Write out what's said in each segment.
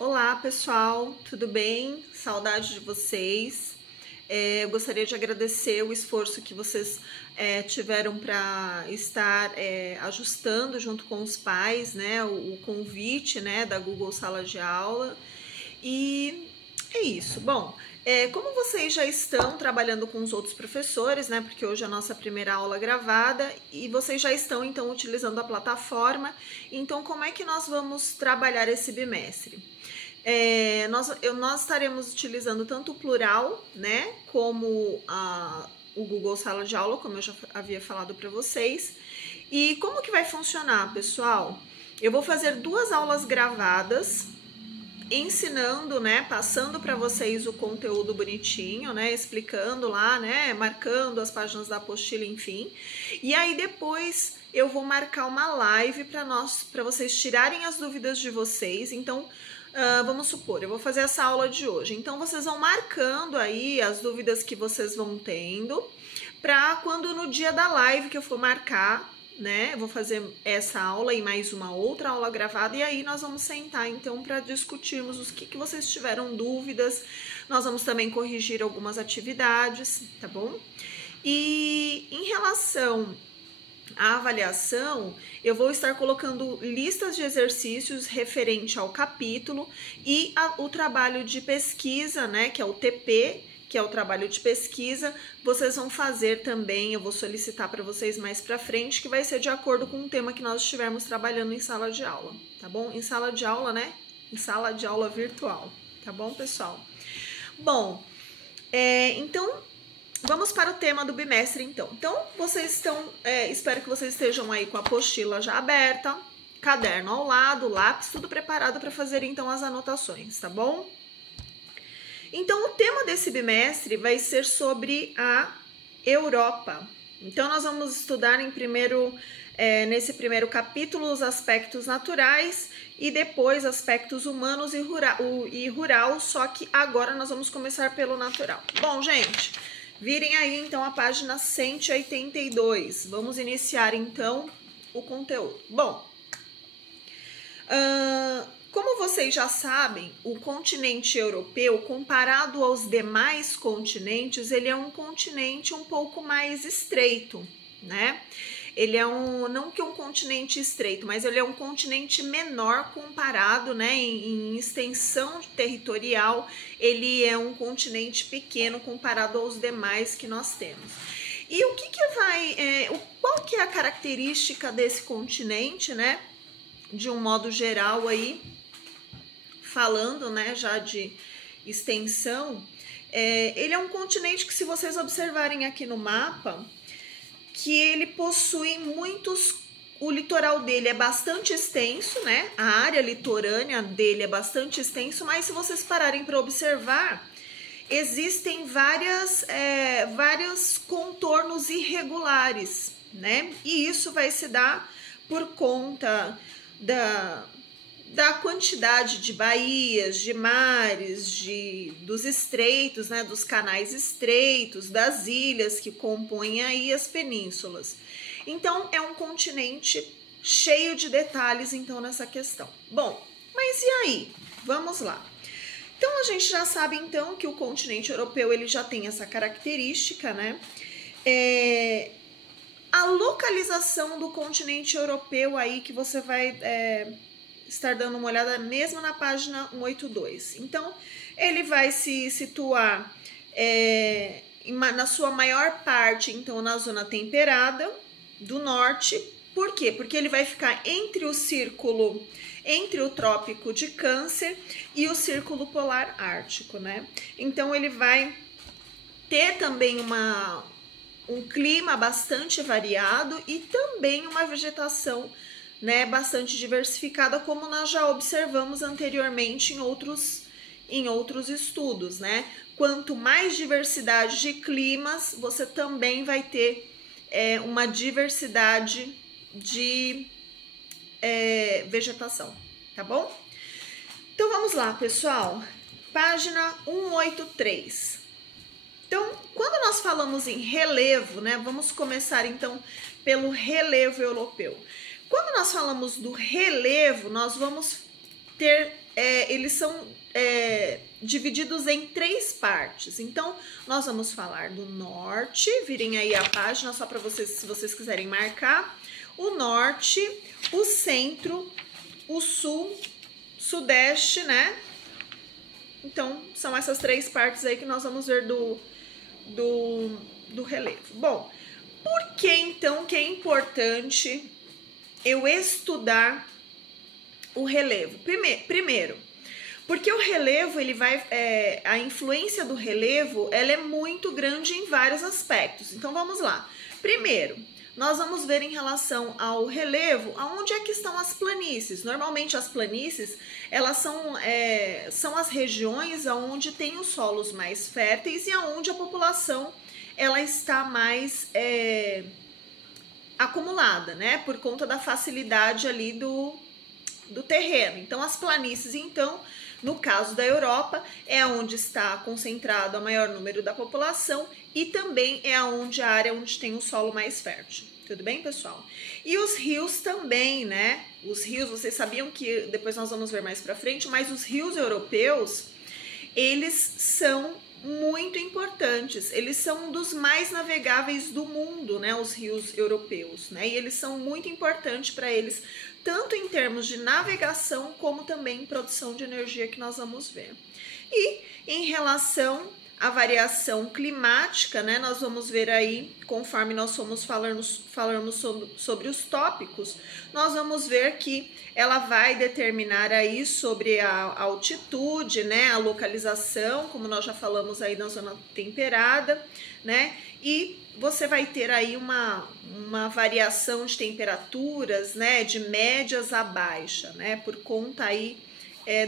Olá pessoal, tudo bem? Saudade de vocês. Eu gostaria de agradecer o esforço que vocês tiveram para estar ajustando junto com os pais, né, o convite, né, da Google Sala de Aula. E é isso. Bom, como vocês já estão trabalhando com os outros professores, né, porque hoje é a nossa primeira aula gravada, e vocês já estão então utilizando a plataforma, então como é que nós vamos trabalhar esse bimestre? Nós estaremos utilizando tanto o plural, né, como o Google Sala de Aula, como eu já havia falado para vocês. E como que vai funcionar, pessoal? Eu vou fazer 2 aulas gravadas, ensinando, né, passando para vocês o conteúdo bonitinho, né, explicando lá, né, marcando as páginas da apostila, enfim. E aí depois eu vou marcar uma live para vocês tirarem as dúvidas de vocês. Então, vamos supor, eu vou fazer essa aula de hoje. Então, vocês vão marcando aí as dúvidas que vocês vão tendo, para quando no dia da live que eu for marcar, né, eu vou fazer essa aula e mais uma outra aula gravada, e aí nós vamos sentar então para discutirmos os que vocês tiveram dúvidas. Nós vamos também corrigir algumas atividades, tá bom? E em relação à avaliação, eu vou estar colocando listas de exercícios referente ao capítulo e o trabalho de pesquisa, né, que é o TP, que é o trabalho de pesquisa, vocês vão fazer também, eu vou solicitar para vocês mais para frente, que vai ser de acordo com o tema que nós estivermos trabalhando em sala de aula, tá bom? Em sala de aula, né? Em sala de aula virtual, tá bom, pessoal? Bom, então, vamos para o tema do bimestre, então. Então, vocês estão, espero que vocês estejam aí com a apostila já aberta, caderno ao lado, lápis, tudo preparado para fazer, então, as anotações, tá bom? Então, o tema desse bimestre vai ser sobre a Europa. Então, nós vamos estudar nesse primeiro capítulo os aspectos naturais e depois aspectos humanos e rural, só que agora nós vamos começar pelo natural. Bom, gente, virem aí então a página 182. Vamos iniciar então o conteúdo. Bom, como vocês já sabem, o continente europeu, comparado aos demais continentes, ele é um continente um pouco mais estreito, né? Ele é não que um continente estreito, mas ele é um continente menor comparado, né, em extensão territorial, ele é um continente pequeno comparado aos demais que nós temos. E qual que é a característica desse continente, né, de um modo geral aí, falando, né, já de extensão, ele é um continente que, se vocês observarem aqui no mapa, que ele possui o litoral dele é bastante extenso, né, a área litorânea dele é bastante extenso, mas se vocês pararem para observar, existem vários contornos irregulares, né, e isso vai se dar por conta da quantidade de baías, de mares, dos estreitos, né, dos canais estreitos, das ilhas que compõem aí as penínsulas. Então, é um continente cheio de detalhes, então, nessa questão. Bom, mas e aí? Vamos lá. Então, a gente já sabe, então, que o continente europeu, ele já tem essa característica, né? A localização do continente europeu aí que você vai estar dando uma olhada mesmo na página 182. Então, ele vai se situar na sua maior parte, então, na zona temperada do norte. Por quê? Porque ele vai ficar entre o trópico de Câncer e o círculo polar ártico, né? Então, ele vai ter também um clima bastante variado e também uma vegetação, né, bastante diversificada, como nós já observamos anteriormente em outros estudos, né? Quanto mais diversidade de climas, você também vai ter uma diversidade de vegetação, tá bom? Então vamos lá, pessoal. Página 183. Então, quando nós falamos em relevo, né, vamos começar então pelo relevo europeu. Quando nós falamos do relevo, nós vamos eles são divididos em 3 partes. Então, nós vamos falar do norte, virem aí a página só para vocês, se vocês quiserem marcar. O norte, o centro, o sul, sudeste, né? Então, são essas 3 partes aí que nós vamos ver do relevo. Bom, por que então que é importante eu estudar o relevo? Primeiro, porque o relevo, ele vai, a influência do relevo, ela é muito grande em vários aspectos. Então, vamos lá. Primeiro, nós vamos ver em relação ao relevo, aonde é que estão as planícies. Normalmente, as planícies, elas são as regiões onde tem os solos mais férteis e aonde a população, ela está mais acumulada, né? Por conta da facilidade ali do terreno. Então, as planícies, então, no caso da Europa, é onde está concentrado o maior número da população e também é onde a área onde tem o solo mais fértil. Tudo bem, pessoal? E os rios também, né? Os rios, vocês sabiam que, depois nós vamos ver mais pra frente, mas os rios europeus, eles são muito importantes. Eles são um dos mais navegáveis do mundo, né? Os rios europeus, né? E eles são muito importantes para eles, tanto em termos de navegação, como também em produção de energia, que nós vamos ver. E em relação à variação climática, né, nós vamos ver aí, conforme nós fomos falando sobre os tópicos, nós vamos ver que ela vai determinar aí sobre a altitude, né, a localização, como nós já falamos aí na zona temperada, né, e você vai ter aí uma variação de temperaturas, né, de médias a baixa, né, por conta aí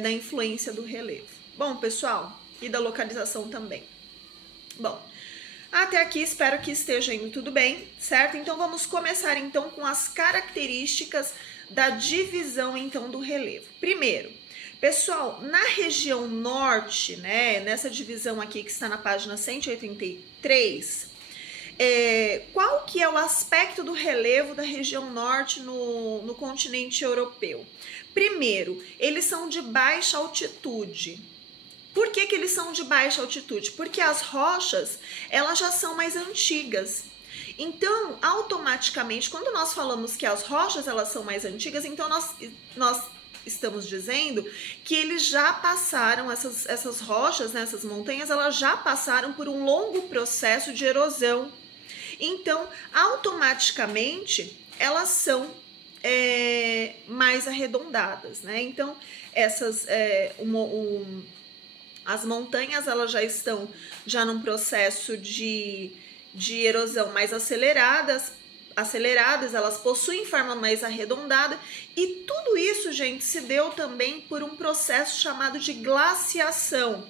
da influência do relevo. Bom, pessoal, e da localização também. Bom, até aqui espero que esteja indo tudo bem, certo? Então vamos começar então com as características da divisão então do relevo. Primeiro, pessoal, na região norte, né, nessa divisão aqui que está na página 183, qual que é o aspecto do relevo da região norte no continente europeu? Primeiro, eles são de baixa altitude. Por que que eles são de baixa altitude? Porque as rochas, elas já são mais antigas. Então, automaticamente, quando nós falamos que as rochas, elas são mais antigas, então nós estamos dizendo que eles já passaram, essas rochas, né, essas montanhas, elas já passaram por um longo processo de erosão. Então, automaticamente, elas são mais arredondadas, né? Então, as montanhas, elas já estão num processo de erosão mais aceleradas, elas possuem forma mais arredondada, e tudo isso, gente, se deu também por um processo chamado de glaciação.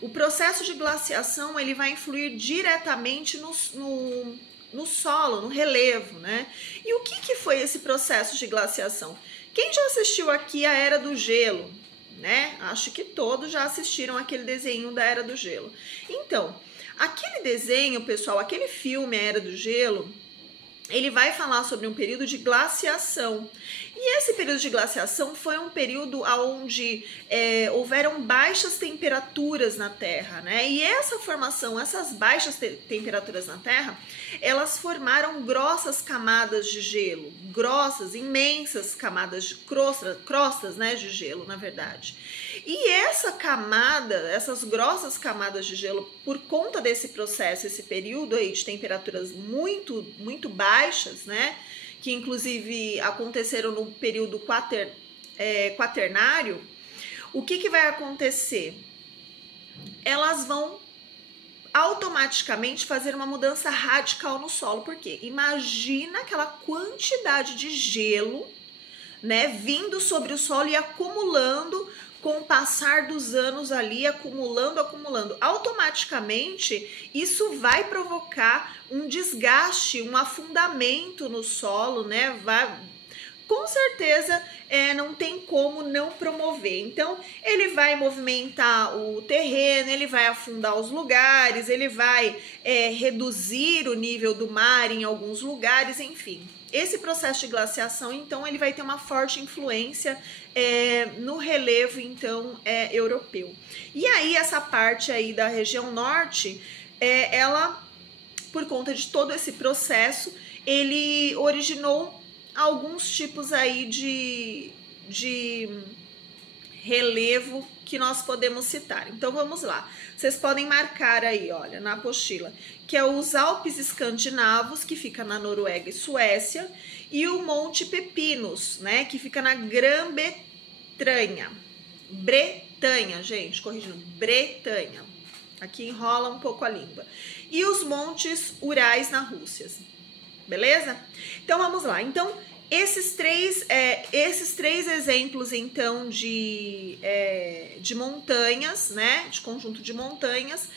O processo de glaciação, ele vai influir diretamente no solo, no relevo, né? E o que foi esse processo de glaciação? Quem já assistiu aqui a Era do Gelo, né? Acho que todos já assistiram aquele desenho da Era do Gelo. Então, aquele desenho, pessoal, aquele filme, A Era do Gelo, ele vai falar sobre um período de glaciação. E esse período de glaciação foi um período onde houveram baixas temperaturas na Terra, né? E essa formação, essas baixas temperaturas na Terra, elas formaram grossas camadas de gelo, grossas, imensas camadas de crostas, né, de gelo, na verdade. E essas grossas camadas de gelo, por conta desse processo, esse período aí de temperaturas muito, muito baixas, né, que inclusive aconteceram no período quaternário, o que vai acontecer? Elas vão automaticamente fazer uma mudança radical no solo, porque imagina aquela quantidade de gelo, né, vindo sobre o solo e acumulando com o passar dos anos ali, acumulando, automaticamente isso vai provocar um desgaste, um afundamento no solo, né? Com certeza não tem como não promover. Então, ele vai movimentar o terreno, ele vai afundar os lugares, ele vai reduzir o nível do mar em alguns lugares, enfim. esse processo de glaciação, então, ele vai ter uma forte influência no relevo, então, europeu. E aí, essa parte aí da região norte, ela, por conta de todo esse processo, ele originou alguns tipos aí de relevo que nós podemos citar. Então vamos lá, vocês podem marcar aí, olha, na apostila, que é os Alpes Escandinavos, que fica na Noruega e Suécia, e o Monte Pepinos, né, que fica na Bretanha, gente, corrigindo, Bretanha, aqui enrola um pouco a língua, e os Montes Urais na Rússia, beleza? Então vamos lá, então esses três exemplos, então, de montanhas, né, de conjunto de montanhas,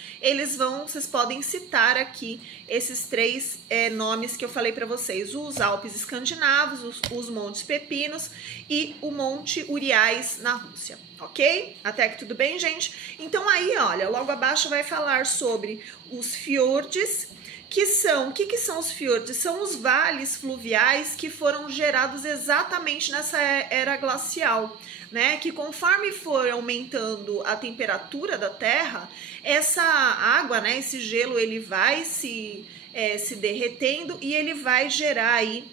vocês podem citar aqui esses três nomes que eu falei para vocês, os Alpes Escandinavos, os Montes Pepinos e o Monte Urais na Rússia, ok? Até aqui tudo bem, gente? Então aí, olha, logo abaixo vai falar sobre os fiordes, o que são os fiordes? São os vales fluviais que foram gerados exatamente nessa era glacial, né? Que conforme for aumentando a temperatura da Terra, essa água, né? Esse gelo, ele vai se derretendo e ele vai gerar aí,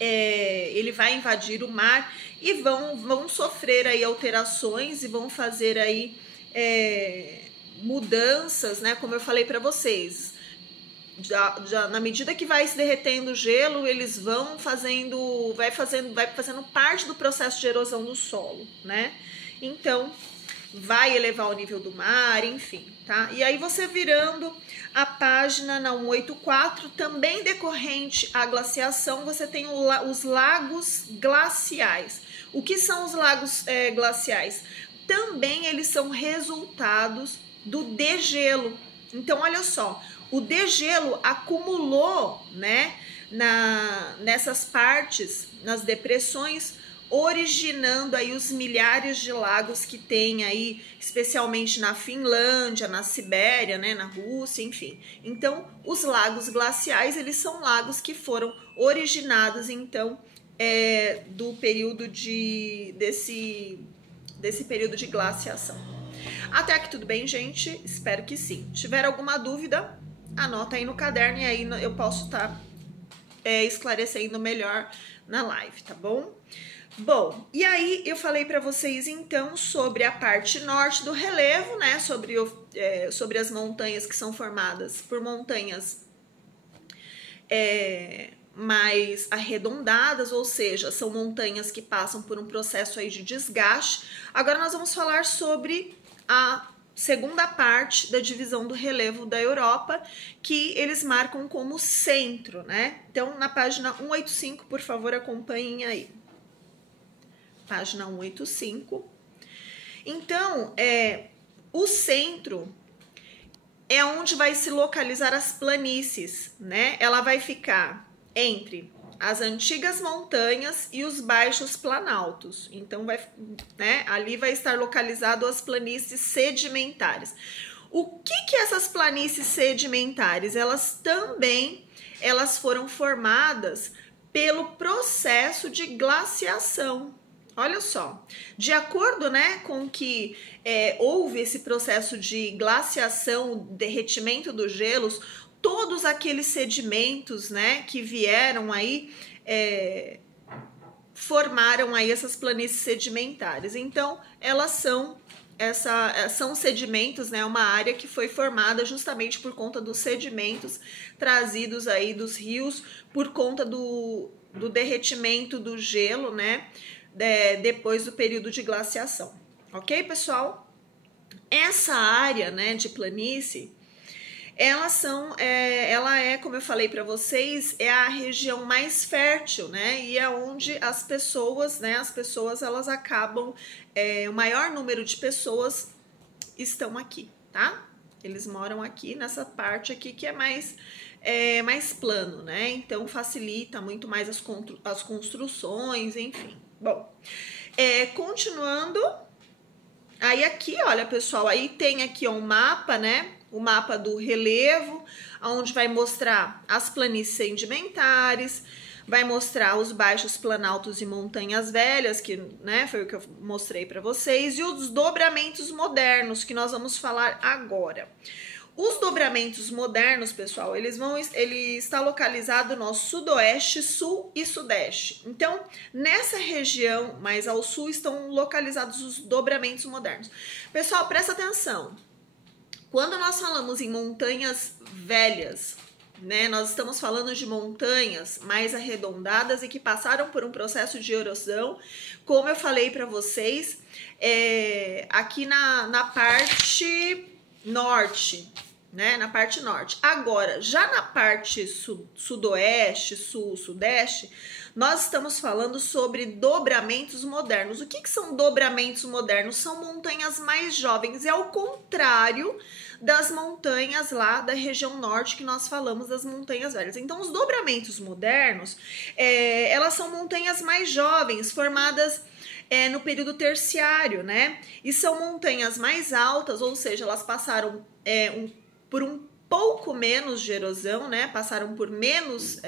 ele vai invadir o mar e vão sofrer aí alterações e vão fazer aí mudanças, né? Como eu falei para vocês. Na medida que vai se derretendo o gelo, eles vai fazendo parte do processo de erosão do solo, né? Então, vai elevar o nível do mar, enfim, tá? E aí você virando a página na 184, também decorrente à glaciação, você tem os lagos glaciais. O que são os lagos glaciais? Também eles são resultados do degelo. Então, olha só, o degelo acumulou, né, nessas partes, nas depressões, originando aí os milhares de lagos que tem aí, especialmente na Finlândia, na Sibéria, né, na Rússia, enfim. Então, os lagos glaciais, eles são lagos que foram originados, então, do período desse período de glaciação. Até aqui tudo bem, gente? Espero que sim. Se tiver alguma dúvida, anota aí no caderno e aí eu posso estar esclarecendo melhor na live, tá bom? Bom, e aí eu falei para vocês então sobre a parte norte do relevo, né? Sobre as montanhas que são formadas por montanhas mais arredondadas, ou seja, são montanhas que passam por um processo aí de desgaste. Agora nós vamos falar sobre a segunda parte da divisão do relevo da Europa, que eles marcam como centro, né? Então, na página 185, por favor, acompanhem aí. Página 185. Então, o centro é onde vai se localizar as planícies, né? Ela vai ficar entre as antigas montanhas e os baixos planaltos. Então, ali vai estar localizado as planícies sedimentares. O que essas planícies sedimentares? Elas foram formadas pelo processo de glaciação. Olha só, de acordo, né, com que houve esse processo de glaciação, derretimento dos gelos, todos aqueles sedimentos, né, que vieram aí, formaram aí essas planícies sedimentares. Então, elas são sedimentos, né, uma área que foi formada justamente por conta dos sedimentos trazidos aí dos rios, por conta do derretimento do gelo, né, depois do período de glaciação. Ok, pessoal? Essa área, né, de planície, ela como eu falei para vocês, é a região mais fértil, né? E é onde as pessoas elas acabam, o maior número de pessoas estão aqui, tá? Eles moram aqui nessa parte aqui que é mais plano, né? Então facilita muito mais as construções, enfim. Bom, continuando, aí aqui, olha, pessoal, aí tem aqui um mapa, né? O mapa do relevo, onde vai mostrar as planícies sedimentares, vai mostrar os baixos planaltos e montanhas velhas, que, né, foi o que eu mostrei para vocês, e os dobramentos modernos, que nós vamos falar agora. Os dobramentos modernos, pessoal, ele está localizado no sudoeste, sul e sudeste. Então, nessa região mais ao sul estão localizados os dobramentos modernos. Pessoal, presta atenção. Quando nós falamos em montanhas velhas, né, nós estamos falando de montanhas mais arredondadas e que passaram por um processo de erosão, como eu falei para vocês, aqui na parte norte, né? Na parte norte. Agora, já na parte sudoeste, sul, sudeste, nós estamos falando sobre dobramentos modernos. O que são dobramentos modernos? São montanhas mais jovens, é ao contrário das montanhas lá da região norte que nós falamos das montanhas velhas. Então, os dobramentos modernos, elas são montanhas mais jovens, formadas no período terciário, né? E são montanhas mais altas, ou seja, elas passaram por um pouco menos de erosão, né? Passaram por menos,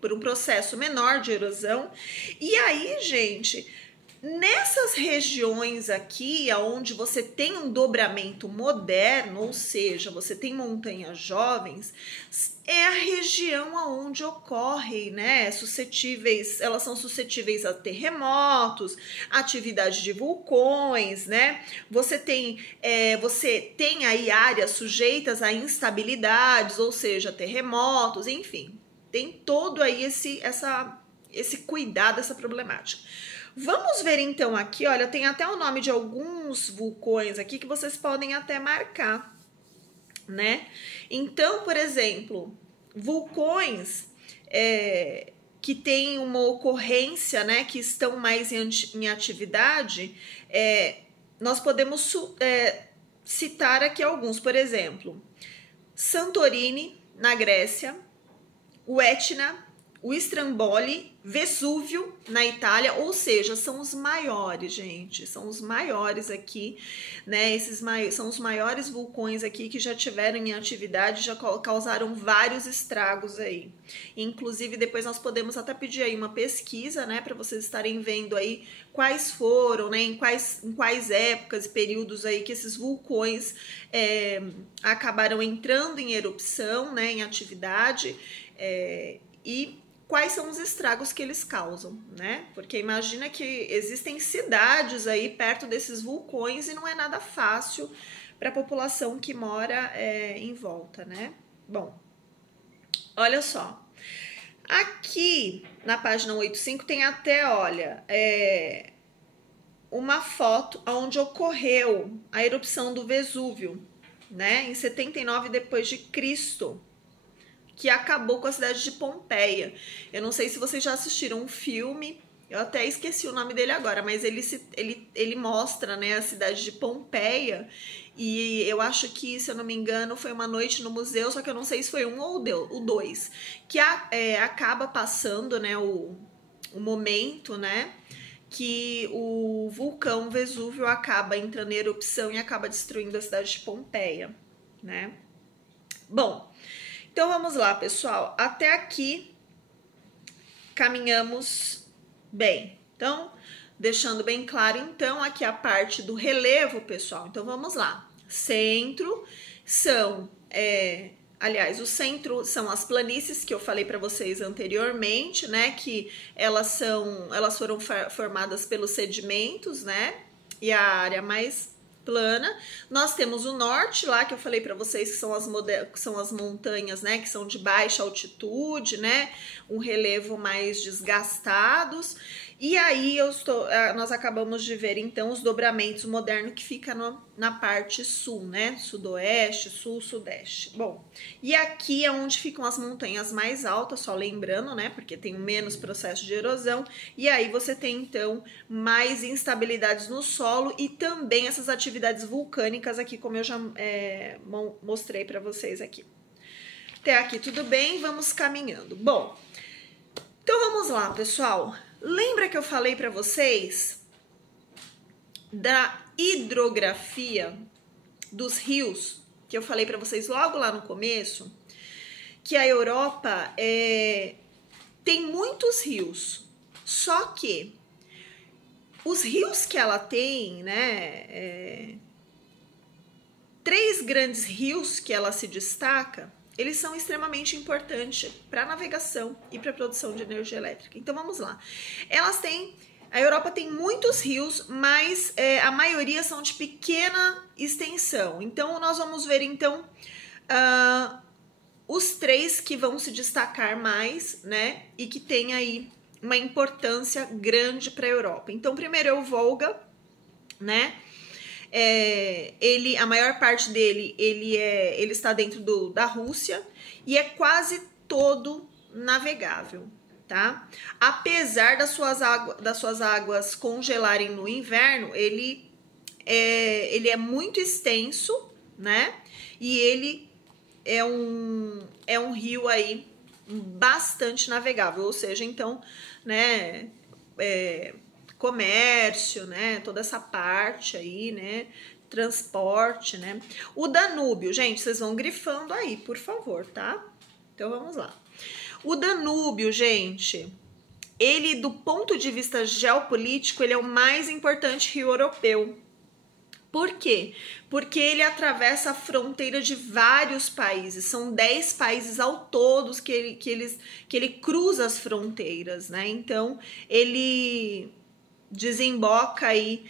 por um processo menor de erosão. E aí, gente, nessas regiões aqui, onde você tem um dobramento moderno, ou seja, você tem montanhas jovens, é a região onde ocorrem, né, elas são suscetíveis a terremotos, atividade de vulcões, né, você tem aí áreas sujeitas a instabilidades, ou seja, terremotos, enfim, tem todo aí esse cuidado, essa problemática. Vamos ver então aqui, olha, tem até o nome de alguns vulcões aqui que vocês podem até marcar, né? Então, por exemplo, vulcões que têm uma ocorrência, né, que estão mais em atividade, nós podemos citar aqui alguns, por exemplo, Santorini, na Grécia, o Etna, o Stromboli, Vesúvio, na Itália, ou seja, são os maiores, gente, são os maiores aqui, né, são os maiores vulcões aqui que já tiveram em atividade, já causaram vários estragos aí. Inclusive, depois nós podemos até pedir aí uma pesquisa, né, para vocês estarem vendo aí quais foram, né, em quais épocas e períodos aí que esses vulcões acabaram entrando em erupção, né, em atividade, e quais são os estragos que eles causam, né? Porque imagina que existem cidades aí perto desses vulcões e não é nada fácil para a população que mora em volta, né? Bom, olha só. Aqui na página 85 tem até, olha, uma foto onde ocorreu a erupção do Vesúvio, né? Em 79 depois de Cristo, que acabou com a cidade de Pompeia. Eu não sei se vocês já assistiram um filme, eu até esqueci o nome dele agora, mas ele mostra, né, a cidade de Pompeia, e eu acho que, se eu não me engano, foi uma noite no museu, só que eu não sei se foi um ou o dois, que acaba passando, né, o momento, né, que o vulcão Vesúvio acaba entrando em erupção e acaba destruindo a cidade de Pompeia, né. Bom, então vamos lá, pessoal, até aqui caminhamos bem. Então, deixando bem claro, então, aqui a parte do relevo, pessoal. Então vamos lá. Centro são, aliás, o centro são as planícies que eu falei para vocês anteriormente, né? Que elas foram formadas pelos sedimentos, né? E a área mais plana. Nós temos o norte lá, que eu falei para vocês que são as montanhas, né, que são de baixa altitude, né, um relevo mais desgastados. E aí nós acabamos de ver então os dobramentos modernos que fica na parte sul, né, sudoeste, sul, sudeste. Bom, e aqui é onde ficam as montanhas mais altas, só lembrando, né, porque tem menos processo de erosão, e aí você tem então mais instabilidades no solo e também essas atividades vulcânicas aqui, como eu já mostrei para vocês aqui. Até aqui tudo bem, vamos caminhando. Bom, então vamos lá, pessoal. Lembra que eu falei para vocês da hidrografia dos rios, que eu falei para vocês logo lá no começo, que a Europa tem muitos rios, só que os rios que ela tem, né, 3 grandes rios que ela se destaca, eles são extremamente importantes para navegação e para produção de energia elétrica. Então vamos lá. A Europa tem muitos rios, mas a maioria são de pequena extensão. Então nós vamos ver então os 3 que vão se destacar mais, né, e que tem aí uma importância grande para a Europa. Então primeiro é o Volga, né? A maior parte dele ele está dentro da Rússia e é quase todo navegável, tá? Apesar das suas águas congelarem no inverno, ele é muito extenso, né? E ele é um rio aí bastante navegável, ou seja, então, né, comércio, né, toda essa parte aí, né, transporte, né. O Danúbio, gente, vocês vão grifando aí, por favor, tá? Então vamos lá. O Danúbio, gente, ele do ponto de vista geopolítico, ele é o mais importante rio europeu. Por quê? Porque ele atravessa a fronteira de vários países, são 10 países ao todo que ele cruza as fronteiras, né? Então, ele desemboca aí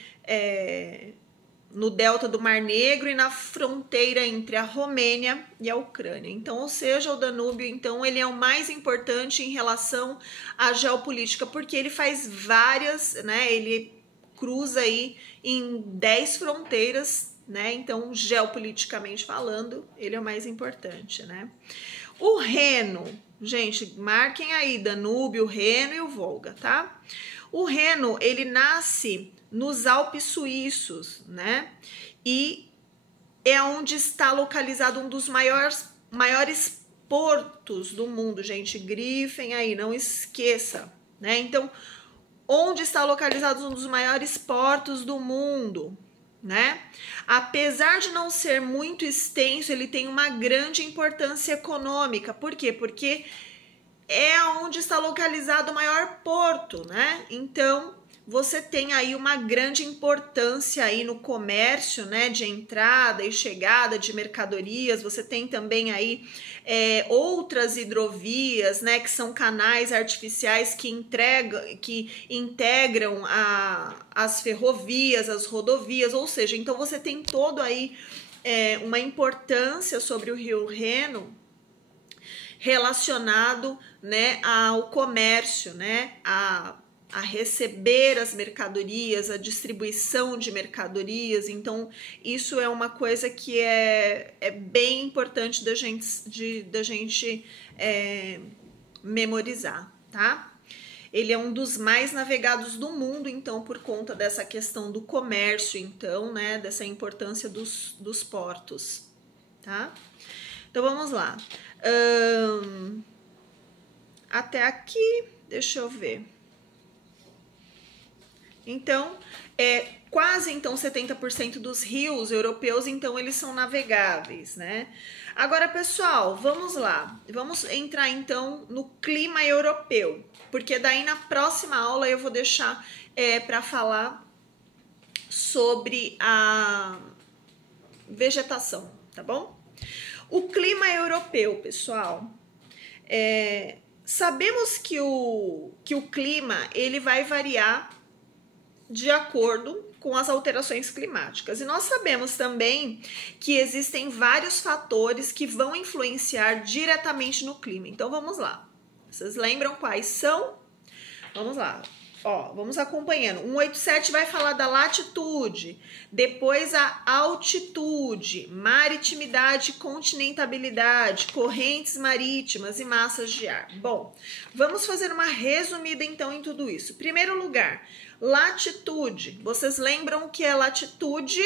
no delta do Mar Negro e na fronteira entre a Romênia e a Ucrânia. Então, ou seja, o Danúbio, então, ele é o mais importante em relação à geopolítica, porque ele faz várias, né? Ele cruza aí em 10 fronteiras, né? Então, geopoliticamente falando, ele é o mais importante, né? O Reno, gente, marquem aí Danúbio, o Reno e o Volga, tá? O Reno, ele nasce nos Alpes suíços, né? E é onde está localizado um dos maiores portos do mundo, gente. Grifem aí, não esqueça, né? Então, onde está localizado um dos maiores portos do mundo, né? Apesar de não ser muito extenso, ele tem uma grande importância econômica. Por quê? Porque é onde está localizado o maior porto, né? Então, você tem aí uma grande importância aí no comércio, né, de entrada e chegada de mercadorias. Você tem também aí outras hidrovias, né, que são canais artificiais que integram as ferrovias, as rodovias, ou seja, então você tem todo aí uma importância sobre o Rio Reno relacionado, né, ao comércio, né, a receber as mercadorias, a distribuição de mercadorias. Então, isso é uma coisa que é bem importante da gente memorizar, tá? Ele é um dos mais navegados do mundo, então, por conta dessa questão do comércio, então, né, dessa importância dos portos, tá? Então, vamos lá. Até aqui, deixa eu ver. Então, quase então 70% dos rios europeus, então, eles são navegáveis, né? Agora, pessoal, vamos lá. Vamos entrar, então, no clima europeu, porque daí na próxima aula eu vou deixar para falar sobre a vegetação, tá bom? O clima europeu, pessoal, sabemos que o clima, ele vai variar de acordo com as alterações climáticas. E nós sabemos também que existem vários fatores que vão influenciar diretamente no clima. Então, vamos lá. Vocês lembram quais são? Vamos lá. Ó, vamos acompanhando. 187 vai falar da latitude, depois a altitude, maritimidade, continentabilidade, correntes marítimas e massas de ar. Bom, vamos fazer uma resumida então em tudo isso. Primeiro lugar, latitude. Vocês lembram o que é latitude?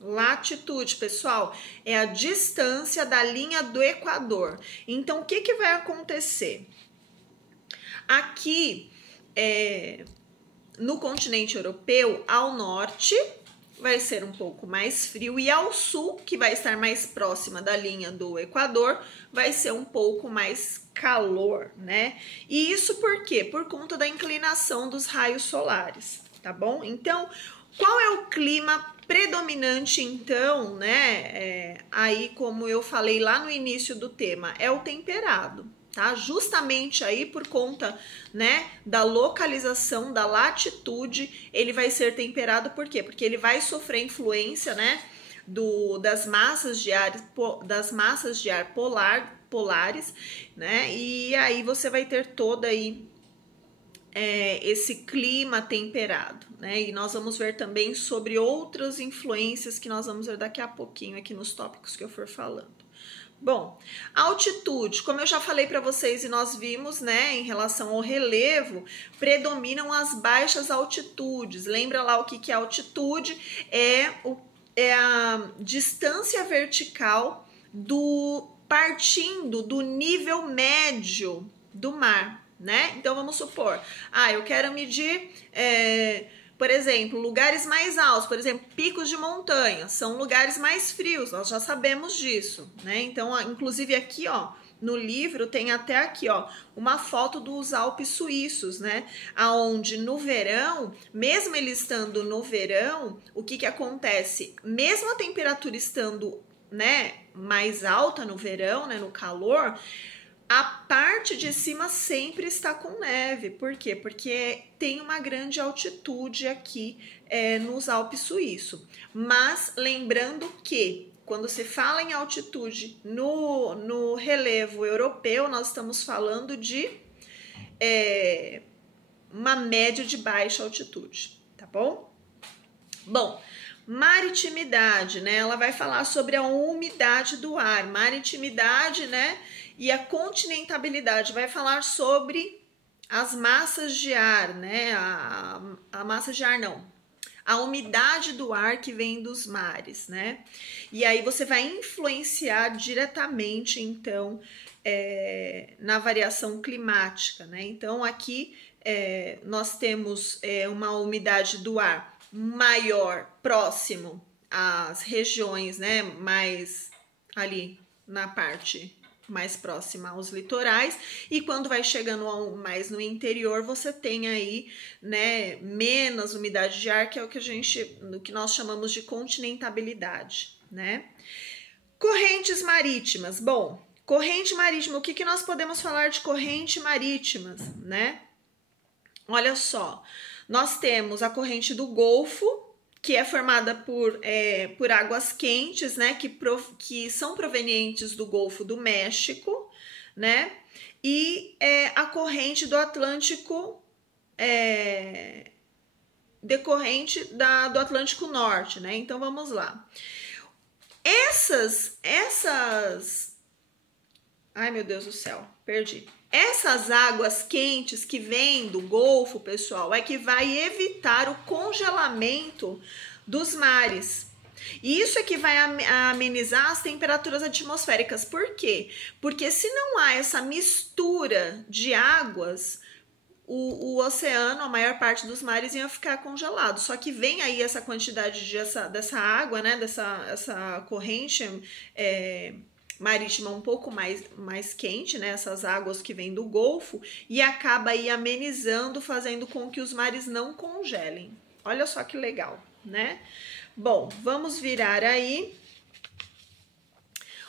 Latitude, pessoal, é a distância da linha do Equador. Então, o que vai acontecer? Aqui, no continente europeu, ao norte, vai ser um pouco mais frio, e ao sul, que vai estar mais próxima da linha do Equador, vai ser um pouco mais calor, né? E isso por quê? Por conta da inclinação dos raios solares, tá bom? Então, qual é o clima predominante, então, né? Aí, como eu falei lá no início do tema, é o temperado, tá? Justamente aí por conta, né, da localização, da latitude, ele vai ser temperado. Por quê? Porque ele vai sofrer influência, né, das massas de ar polares, né? E aí você vai ter todo aí esse clima temperado, né? E nós vamos ver também sobre outras influências que nós vamos ver daqui a pouquinho aqui nos tópicos que eu for falando. Bom, altitude, como eu já falei para vocês e nós vimos, né, em relação ao relevo, predominam as baixas altitudes. Lembra lá o que é altitude? É a distância vertical partindo do nível médio do mar, né? Então vamos supor, eu quero medir, por exemplo, lugares mais altos, por exemplo, picos de montanha, são lugares mais frios, nós já sabemos disso, né? Então, inclusive aqui, ó, no livro tem até aqui, ó, uma foto dos Alpes suíços, né? Aonde no verão, mesmo ele estando no verão, o que acontece? Mesmo a temperatura estando, né, mais alta no verão, né, no calor, a parte de cima sempre está com neve. Por quê? Porque tem uma grande altitude aqui nos Alpes suíços. Mas lembrando que quando se fala em altitude no relevo europeu, nós estamos falando de uma média de baixa altitude, tá bom? Bom, maritimidade, né? Ela vai falar sobre a umidade do ar. Maritimidade, né? E a continentabilidade vai falar sobre as massas de ar, né? A massa de ar não, a umidade do ar que vem dos mares, né? E aí você vai influenciar diretamente, então, na variação climática, né? Então aqui nós temos uma umidade do ar maior próximo às regiões, né? Mais ali na parte mais próxima aos litorais, e quando vai chegando mais no interior, você tem aí, né, menos umidade de ar, que é o que nós chamamos de continentabilidade, né? Correntes marítimas. Bom, corrente marítima, o que nós podemos falar de corrente marítimas, né? Olha só, nós temos a corrente do Golfo, que é formada por águas quentes, né, que são provenientes do Golfo do México, né, e a corrente do Atlântico, decorrente do Atlântico Norte, né. Então vamos lá. Ai, meu Deus do céu, perdi. Essas águas quentes que vêm do Golfo, pessoal, é que vai evitar o congelamento dos mares. E isso é que vai amenizar as temperaturas atmosféricas. Por quê? Porque se não há essa mistura de águas, o oceano, a maior parte dos mares ia ficar congelado. Só que vem aí essa quantidade dessa água, né, essa corrente marítima um pouco mais quente, né? Essas águas que vêm do Golfo, e acaba aí amenizando, fazendo com que os mares não congelem. Olha só que legal, né? Bom, vamos virar aí.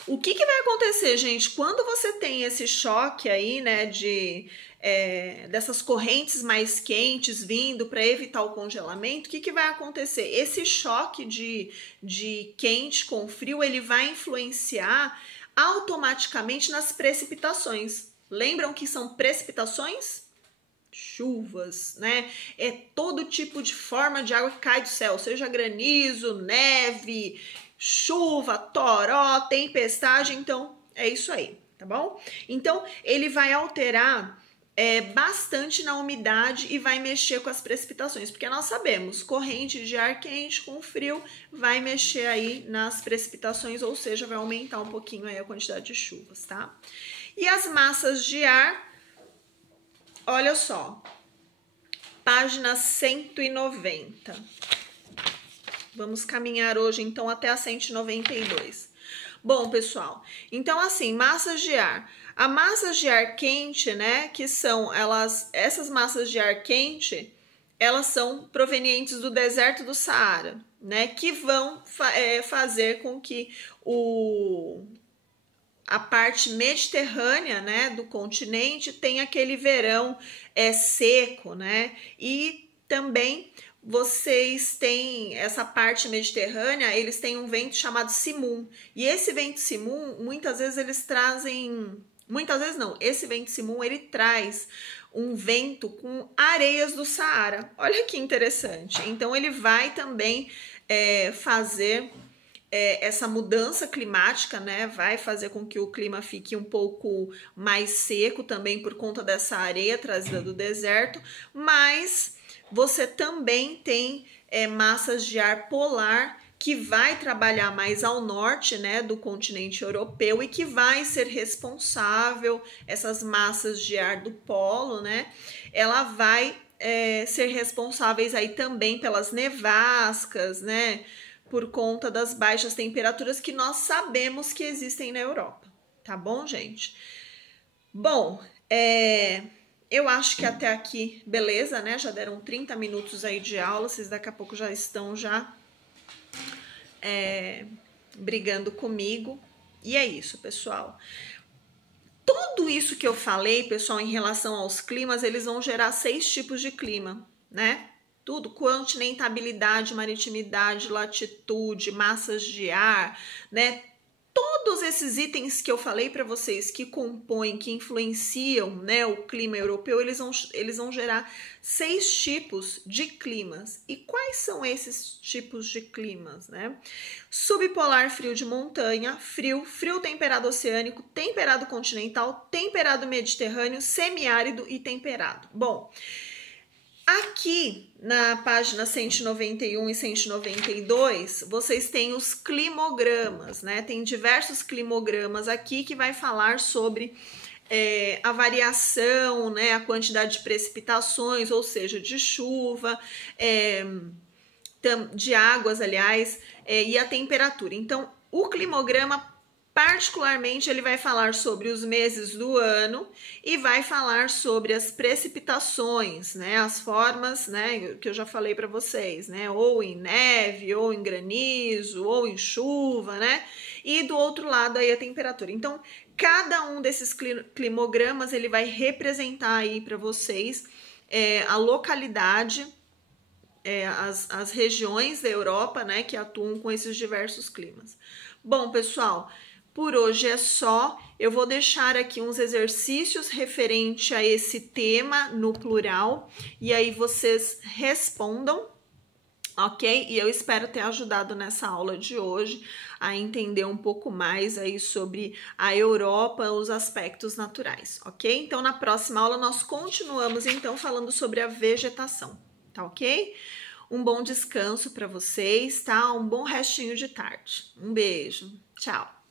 O que vai acontecer, gente, quando você tem esse choque aí, né, dessas correntes mais quentes vindo para evitar o congelamento? O que vai acontecer? Esse choque de quente com frio, ele vai influenciar automaticamente nas precipitações. Lembram que são precipitações? Chuvas, né? É todo tipo de forma de água que cai do céu, seja granizo, neve, chuva, toró, tempestade. Então é isso aí, tá bom? Então ele vai alterar bastante na umidade e vai mexer com as precipitações, porque nós sabemos, corrente de ar quente com frio vai mexer aí nas precipitações, ou seja, vai aumentar um pouquinho aí a quantidade de chuvas, tá? E as massas de ar, olha só, página 190. Vamos caminhar hoje, então, até a 192. Bom, pessoal, então assim, massas de ar. A massas de ar quente, né, que são essas massas de ar quente, elas são provenientes do deserto do Saara, né, que vão fazer com que a parte mediterrânea, né, do continente tenha aquele verão seco, né, e também vocês têm essa parte mediterrânea, eles têm um vento chamado Simoon. E esse vento Simoon, muitas vezes eles trazem, muitas vezes não, esse vento Simoon ele traz um vento com areias do Saara. Olha que interessante. Então ele vai também fazer essa mudança climática, né? Vai fazer com que o clima fique um pouco mais seco também por conta dessa areia trazida do deserto, mas você também tem massas de ar polar que vai trabalhar mais ao norte, né, do continente europeu e que vai ser responsável, essas massas de ar do polo, né, ela vai ser responsáveis aí também pelas nevascas, né, por conta das baixas temperaturas que nós sabemos que existem na Europa, tá bom, gente? Bom, eu acho que até aqui, beleza, né? Já deram 30 minutos aí de aula, vocês daqui a pouco já estão brigando comigo. E é isso, pessoal. Tudo isso que eu falei, pessoal, em relação aos climas, eles vão gerar 6 tipos de clima, né? Tudo, continentabilidade, maritimidade, latitude, massas de ar, né? Todos esses itens que eu falei para vocês que compõem, que influenciam, né, o clima europeu, eles vão gerar 6 tipos de climas. E quais são esses tipos de climas, né? Subpolar, frio de montanha, frio temperado oceânico, temperado continental, temperado mediterrâneo, semiárido e temperado. Bom, aqui na página 191 e 192, vocês têm os climogramas, né? Tem diversos climogramas aqui que vai falar sobre a variação, né? A quantidade de precipitações, ou seja, de chuva, de águas, aliás, e a temperatura. Então, o climograma particularmente, ele vai falar sobre os meses do ano e vai falar sobre as precipitações, né? As formas, né? Que eu já falei para vocês, né? Ou em neve, ou em granizo, ou em chuva, né? E do outro lado aí a temperatura. Então, cada um desses climogramas, ele vai representar aí para vocês a localidade, as regiões da Europa, né? Que atuam com esses diversos climas. Bom, pessoal, por hoje é só. Eu vou deixar aqui uns exercícios referente a esse tema no plural e aí vocês respondam, ok? E eu espero ter ajudado nessa aula de hoje a entender um pouco mais aí sobre a Europa, os aspectos naturais, ok? Então, na próxima aula nós continuamos então falando sobre a vegetação, tá ok? Um bom descanso para vocês, tá? Um bom restinho de tarde. Um beijo. Tchau.